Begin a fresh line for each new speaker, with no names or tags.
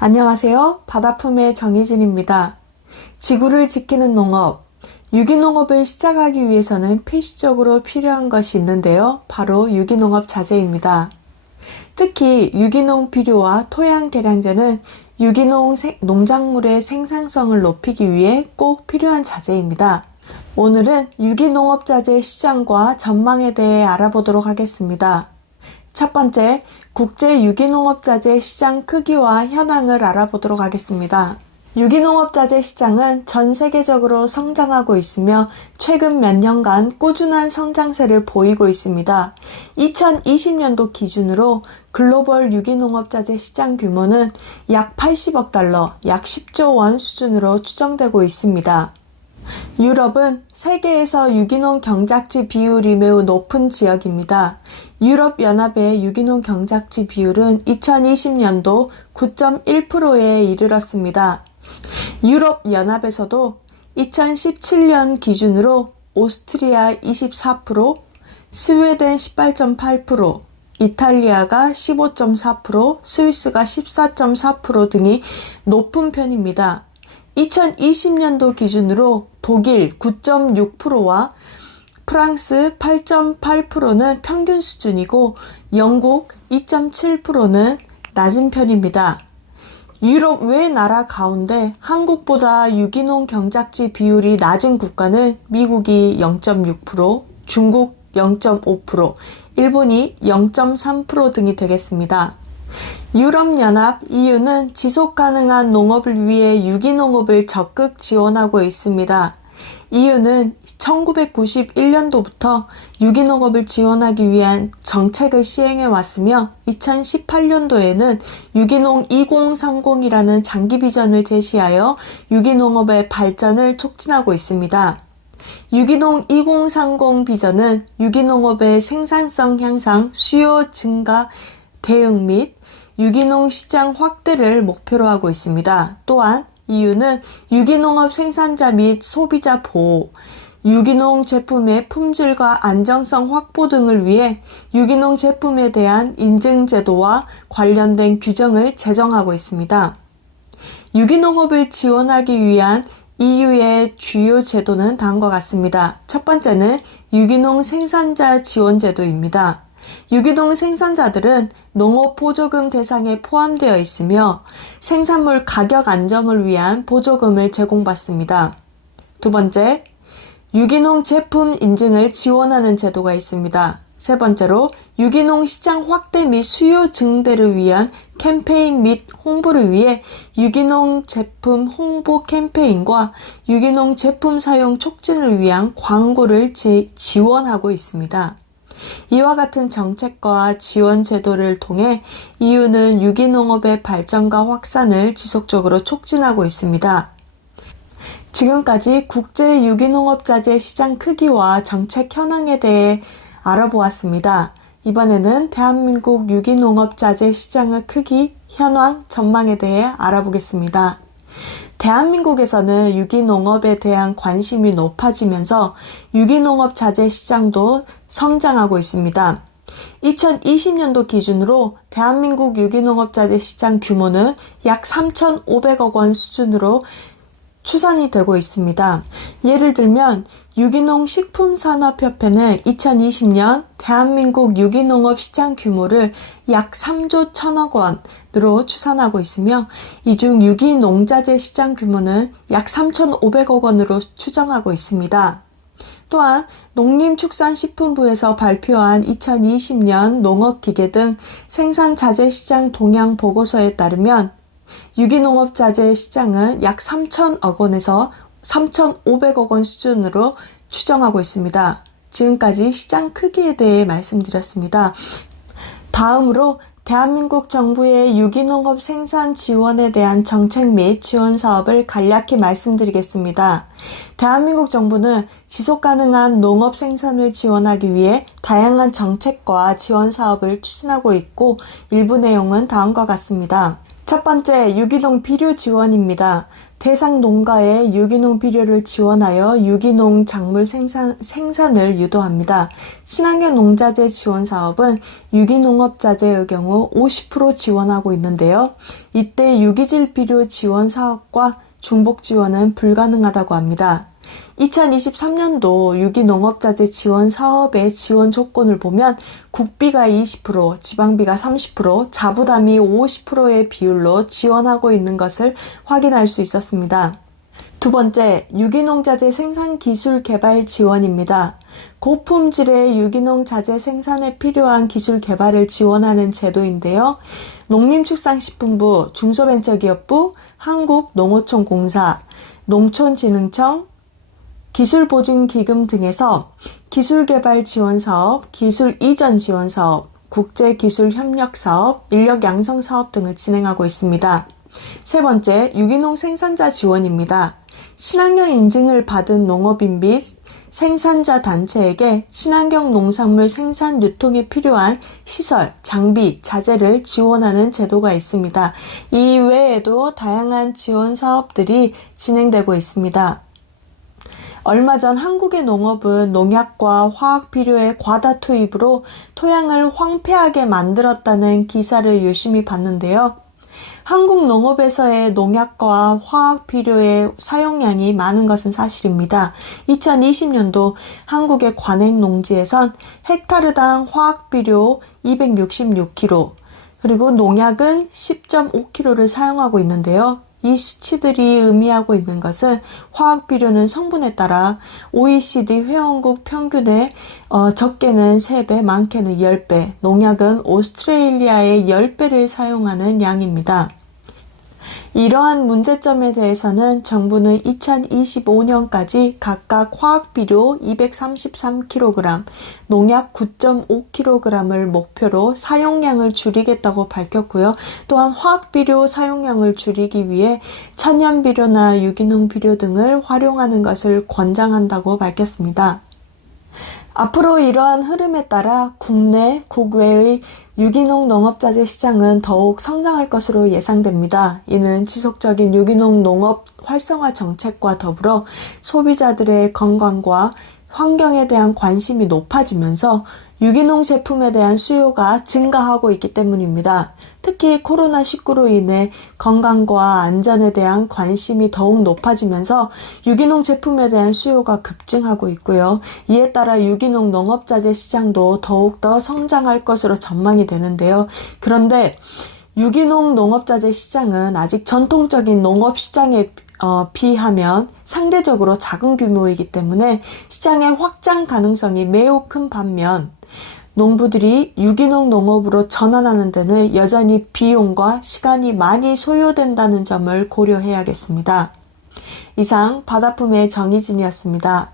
안녕하세요. 바다품의 정희진입니다. 지구를 지키는 농업, 유기농업을 시작하기 위해서는 필수적으로 필요한 것이 있는데요. 바로 유기농업 자재입니다. 특히 유기농 비료와 토양 개량제는 유기농 생- 농작물의 생산성을 높이기 위해 꼭 필요한 자재입니다. 오늘은 유기농업 자재 시장과 전망에 대해 알아보도록 하겠습니다. 첫 번째, 국제 유기농업 자재 시장 크기와 현황을 알아보도록 하겠습니다. 유기농업 자재 시장은 전 세계적으로 성장하고 있으며 최근 몇 년간 꾸준한 성장세를 보이고 있습니다. 2020년도 기준으로 글로벌 유기농업 자재 시장 규모는 약 80억 달러, 약 10조 원 수준으로 추정되고 있습니다. 유럽은 세계에서 유기농 경작지 비율이 매우 높은 지역입니다. 유럽연합의 유기농 경작지 비율은 2020년도 9.1%에 이르렀습니다. 유럽연합에서도 2017년 기준으로 오스트리아 24%, 스웨덴 18.8%, 이탈리아가 15.4%, 스위스가 14.4% 등이 높은 편입니다. 2020년도 기준으로 독일 9.6%와 프랑스 8.8%는 평균 수준이고 영국 2.7%는 낮은 편입니다. 유럽 외 나라 가운데 한국보다 유기농 경작지 비율이 낮은 국가는 미국이 0.6%, 중국 0.5%, 일본이 0.3% 등이 되겠습니다. 유럽연합 EU는 지속 가능한 농업을 위해 유기농업을 적극 지원하고 있습니다. EU는 1991년도부터 유기농업을 지원하기 위한 정책을 시행해 왔으며 2018년도에는 유기농 2030이라는 장기 비전을 제시하여 유기농업의 발전을 촉진하고 있습니다. 유기농 2030 비전은 유기농업의 생산성 향상, 수요 증가, 대응 및 유기농 시장 확대를 목표로 하고 있습니다. 또한 이유는 유기농업 생산자 및 소비자 보호, 유기농 제품의 품질과 안정성 확보 등을 위해 유기농 제품에 대한 인증 제도와 관련된 규정을 제정하고 있습니다. 유기농업을 지원하기 위한 EU의 주요 제도는 다음과 같습니다. 첫 번째는 유기농 생산자 지원 제도입니다. 유기농 생산자들은 농업 보조금 대상에 포함되어 있으며 생산물 가격 안정을 위한 보조금을 제공받습니다. 두 번째, 유기농 제품 인증을 지원하는 제도가 있습니다. 세 번째로 유기농 시장 확대 및 수요 증대를 위한 캠페인 및 홍보를 위해 유기농 제품 홍보 캠페인과 유기농 제품 사용 촉진을 위한 광고를 지, 지원하고 있습니다. 이와 같은 정책과 지원 제도를 통해 EU는 유기농업의 발전과 확산을 지속적으로 촉진하고 있습니다. 지금까지 국제 유기농업 자재 시장 크기와 정책 현황에 대해 알아보았습니다. 이번에는 대한민국 유기농업 자재 시장의 크기, 현황, 전망에 대해 알아보겠습니다. 대한민국에서는 유기농업에 대한 관심이 높아지면서 유기농업 자재 시장도 성장하고 있습니다. 2020년도 기준으로 대한민국 유기농업 자재 시장 규모는 약 3,500억 원 수준으로 추산이 되고 있습니다. 예를 들면 유기농 식품산업협회는 2020년 대한민국 유기농업 시장 규모를 약 3조 1천억 원으로 추산하고 있으며 이 중 유기농자재 시장 규모는 약 3,500억 원으로 추정하고 있습니다. 또한 농림축산식품부에서 발표한 2020년 농업기계 등 생산자재 시장 동향 보고서에 따르면 유기농업 자재 시장은 약 3천억 원에서 3,500억 원 수준으로 추정하고 있습니다. 지금까지 시장 크기에 대해 말씀드렸습니다. 다음으로 대한민국 정부의 유기농업 생산 지원에 대한 정책 및 지원 사업을 간략히 말씀드리겠습니다. 대한민국 정부는 지속 가능한 농업 생산을 지원하기 위해 다양한 정책과 지원 사업을 추진하고 있고 일부 내용은 다음과 같습니다. 첫 번째, 유기농 비료 지원입니다. 대상 농가에 유기농 비료를 지원하여 유기농 작물 생산, 생산을 유도합니다. 친환경 농자재 지원 사업은 유기농업 자재의 경우 50% 지원하고 있는데요. 이때 유기질 비료 지원 사업과 중복 지원은 불가능하다고 합니다. 2023년도 유기농업자재 지원 사업의 지원 조건을 보면 국비가 20%, 지방비가 30%, 자부담이 50%의 비율로 지원하고 있는 것을 확인할 수 있었습니다. 두 번째, 유기농 자재 생산 기술 개발 지원입니다. 고품질의 유기농 자재 생산에 필요한 기술 개발을 지원하는 제도인데요. 농림축산식품부, 중소벤처기업부, 한국농어촌공사, 농촌진흥청, 기술보증기금 등에서 기술개발 지원 사업, 기술 이전 지원 사업, 국제기술협력사업, 인력양성사업 등을 진행하고 있습니다. 세 번째, 유기농 생산자 지원입니다. 친환경 인증을 받은 농업인 및 생산자 단체에게 친환경 농산물 생산 유통에 필요한 시설, 장비, 자재를 지원하는 제도가 있습니다. 이 외에도 다양한 지원 사업들이 진행되고 있습니다. 얼마 전 한국의 농업은 농약과 화학 비료의 과다 투입으로 토양을 황폐하게 만들었다는 기사를 유심히 봤는데요. 한국 농업에서의 농약과 화학 비료의 사용량이 많은 것은 사실입니다. 2020년도 한국의 관행 농지에선 헥타르당 화학 비료 266kg, 그리고 농약은 10.5kg를 사용하고 있는데요. 이 수치들이 의미하고 있는 것은 화학 비료는 성분에 따라 OECD 회원국 평균의 어, 적게는 3배, 많게는 10배, 농약은 오스트레일리아의 10배를 사용하는 양입니다. 이러한 문제점에 대해서는 정부는 2025년까지 각각 화학비료 233kg, 농약 9.5kg을 목표로 사용량을 줄이겠다고 밝혔고요. 또한 화학비료 사용량을 줄이기 위해 천연비료나 유기농 비료 등을 활용하는 것을 권장한다고 밝혔습니다. 앞으로 이러한 흐름에 따라 국내, 국외의 유기농 농업자재 시장은 더욱 성장할 것으로 예상됩니다. 이는 지속적인 유기농 농업 활성화 정책과 더불어 소비자들의 건강과 환경에 대한 관심이 높아지면서 유기농 제품에 대한 수요가 증가하고 있기 때문입니다. 특히 코로나19로 인해 건강과 안전에 대한 관심이 더욱 높아지면서 유기농 제품에 대한 수요가 급증하고 있고요. 이에 따라 유기농 농업자재 시장도 더욱더 성장할 것으로 전망이 되는데요. 그런데 유기농 농업자재 시장은 아직 전통적인 농업 시장에 어, 비하면 상대적으로 작은 규모이기 때문에 시장의 확장 가능성이 매우 큰 반면 농부들이 유기농 농업으로 전환하는 데는 여전히 비용과 시간이 많이 소요된다는 점을 고려해야겠습니다. 이상 바다품의 정희진이었습니다.